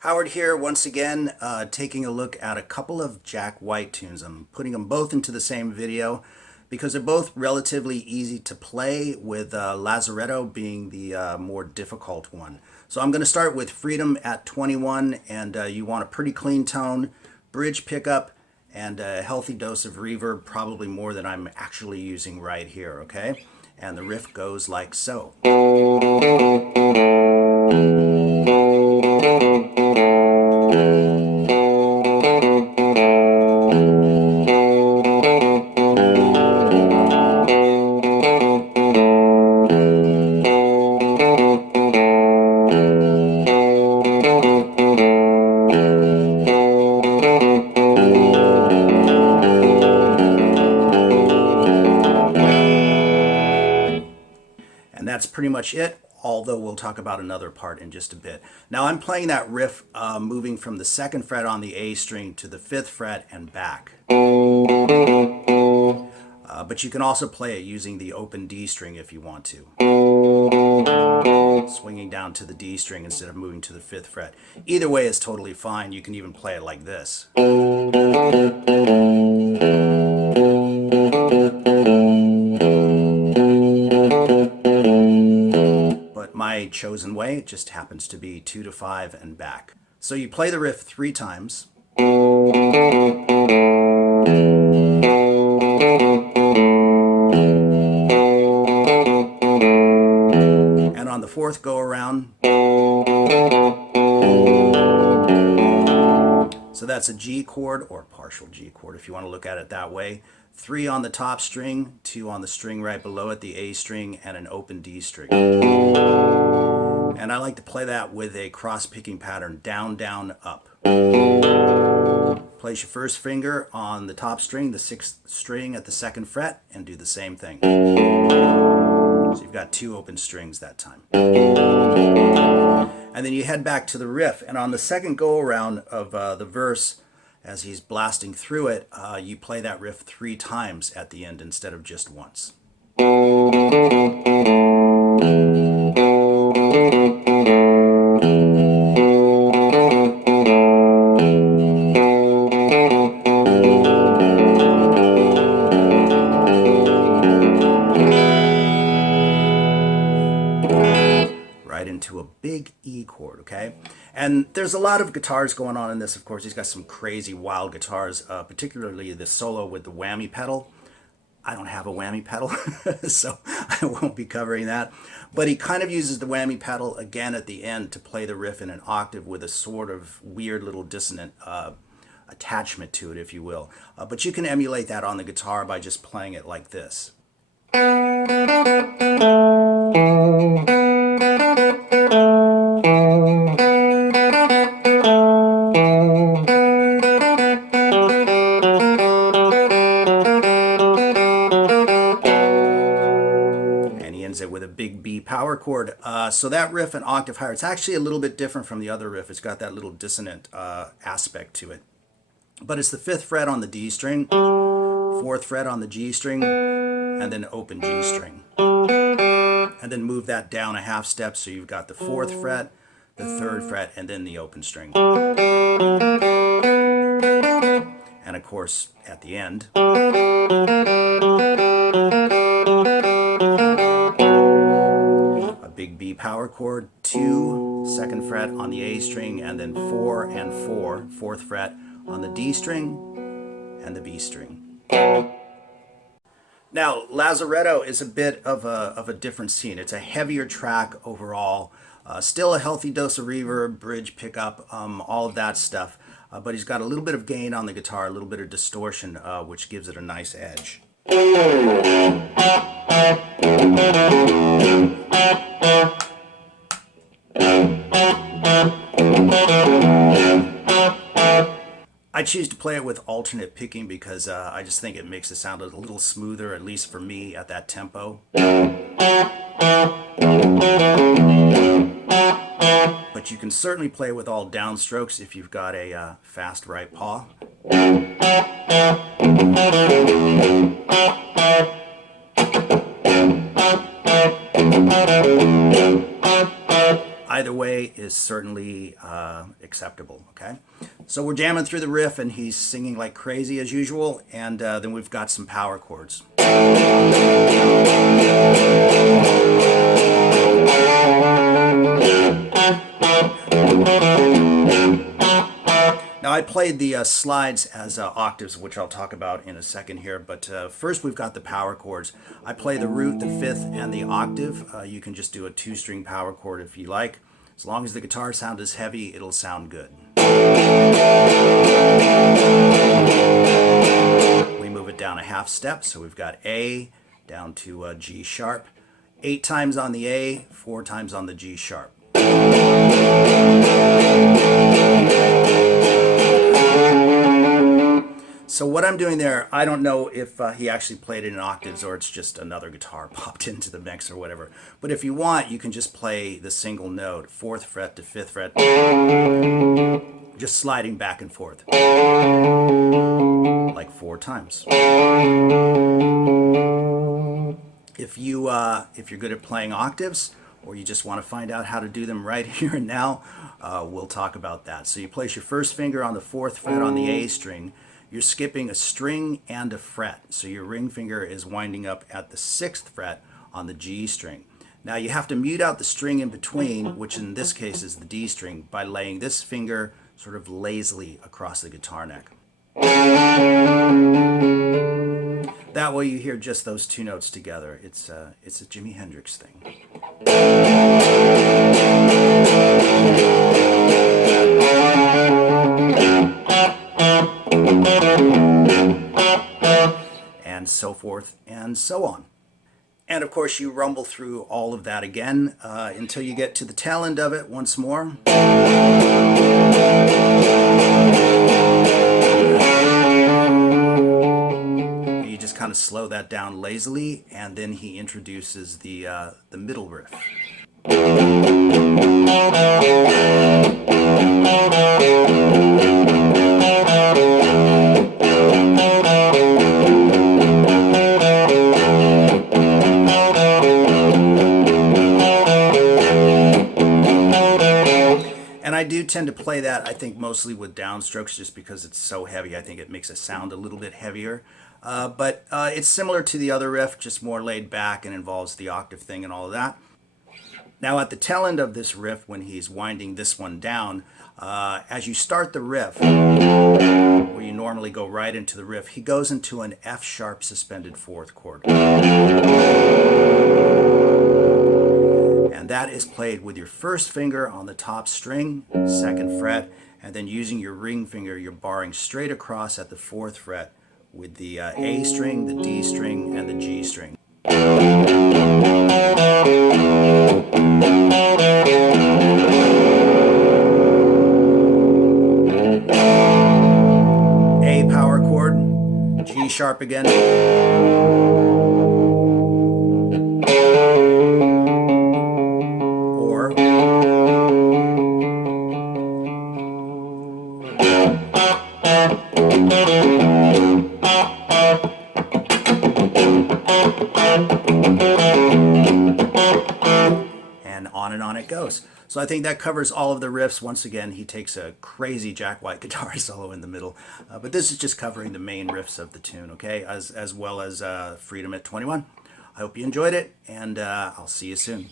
Howard here once again, taking a look at a couple of Jack White tunes. I'm putting them both into the same video because they're both relatively easy to play, with Lazaretto being the more difficult one. So I'm going to start with Freedom at 21, and you want a pretty clean tone, bridge pickup, and a healthy dose of reverb, probably more than I'm actually using right here, okay? And the riff goes like so. And that's pretty much it, although we'll talk about another part in just a bit. Now I'm playing that riff moving from the 2nd fret on the A string to the 5th fret and back. But you can also play it using the open D string if you want to. Swinging down to the D string instead of moving to the 5th fret. Either way is totally fine. You can even play it like this. My chosen way just happens to be 2 to 5 and back. So you play the riff 3 times. And on the 4th go around, so that's a G chord, or partial G chord if you want to look at it that way. 3 on the top string, 2 on the string right below it, the A string, and an open D string. And I like to play that with a cross-picking pattern, down, down, up. Place your first finger on the top string, the 6th string at the 2nd fret, and do the same thing. So you've got 2 open strings that time. And then you head back to the riff, and on the 2nd go-around of the verse, as he's blasting through it, you play that riff 3 times at the end instead of just once. Right into a big E chord, okay? And there's a lot of guitars going on in this, of course. He's got some crazy, wild guitars, particularly the solo with the whammy pedal. I don't have a whammy pedal, so I won't be covering that. But he kind of uses the whammy pedal again at the end to play the riff in an octave with a sort of weird little dissonant attachment to it, if you will. But you can emulate that on the guitar by just playing it like this. With a big B power chord. So that riff an octave higher. It's actually a little bit different from the other riff. It's got that little dissonant aspect to it. But it's the 5th fret on the D string, 4th fret on the G string, and then open G string. And then move that down a half step, so you've got the 4th fret, the 3rd fret, and then the open string. And of course, at the end, big B power chord, 2, 2nd fret on the A string, and then 4 and 4, 4th fret on the D string and the B string. Now, Lazaretto is a bit of a different scene. It's a heavier track overall, still a healthy dose of reverb, bridge pickup, all of that stuff. But he's got a little bit of gain on the guitar, a little bit of distortion, which gives it a nice edge. I choose to play it with alternate picking because I just think it makes it sound a little smoother, at least for me, at that tempo. But you can certainly play with all downstrokes if you've got a fast right paw. either way is certainly acceptable, okay? So we're jamming through the riff and he's singing like crazy as usual, and then we've got some power chords. Now I played the slides as octaves, which I'll talk about in a second here, but first we've got the power chords. I play the root, the fifth, and the octave. You can just do a 2-string power chord if you like. As long as the guitar sound is heavy, it'll sound good. We move it down a half step, so we've got A down to G sharp. 8 times on the A, 4 times on the G sharp. So what I'm doing there, I don't know if he actually played it in octaves or it's just another guitar popped into the mix or whatever. But if you want, you can just play the single note, 4th fret to 5th fret, just sliding back and forth, like 4 times. If you're good at playing octaves, or you just want to find out how to do them right here and now, we'll talk about that. So you place your first finger on the 4th fret on the A string. You're skipping a string and a fret. So your ring finger is winding up at the 6th fret on the G string. Now you have to mute out the string in between, which in this case is the D string, by laying this finger sort of lazily across the guitar neck. That way you hear just those 2 notes together. It's a Jimi Hendrix thing. And so forth and so on. And of course you rumble through all of that again until you get to the tail end of it once more. You just kind of slow that down lazily, and then he introduces the middle riff. I do tend to play that, I think, mostly with downstrokes just because it's so heavy. I think it makes it sound a little bit heavier. But it's similar to the other riff, just more laid back and involves the octave thing and all of that. Now at the tail end of this riff, when he's winding this one down, as you start the riff, where you normally go right into the riff, he goes into an F sharp suspended 4th chord. And that is played with your first finger on the top string, 2nd fret, and then using your ring finger, you're barring straight across at the 4th fret with the A string, the D string, and the G string. A power chord, G sharp again. And on it goes. So I think that covers all of the riffs. Once again, he takes a crazy Jack White guitar solo in the middle. But this is just covering the main riffs of the tune, okay? As well as Freedom at 21. I hope you enjoyed it, and I'll see you soon.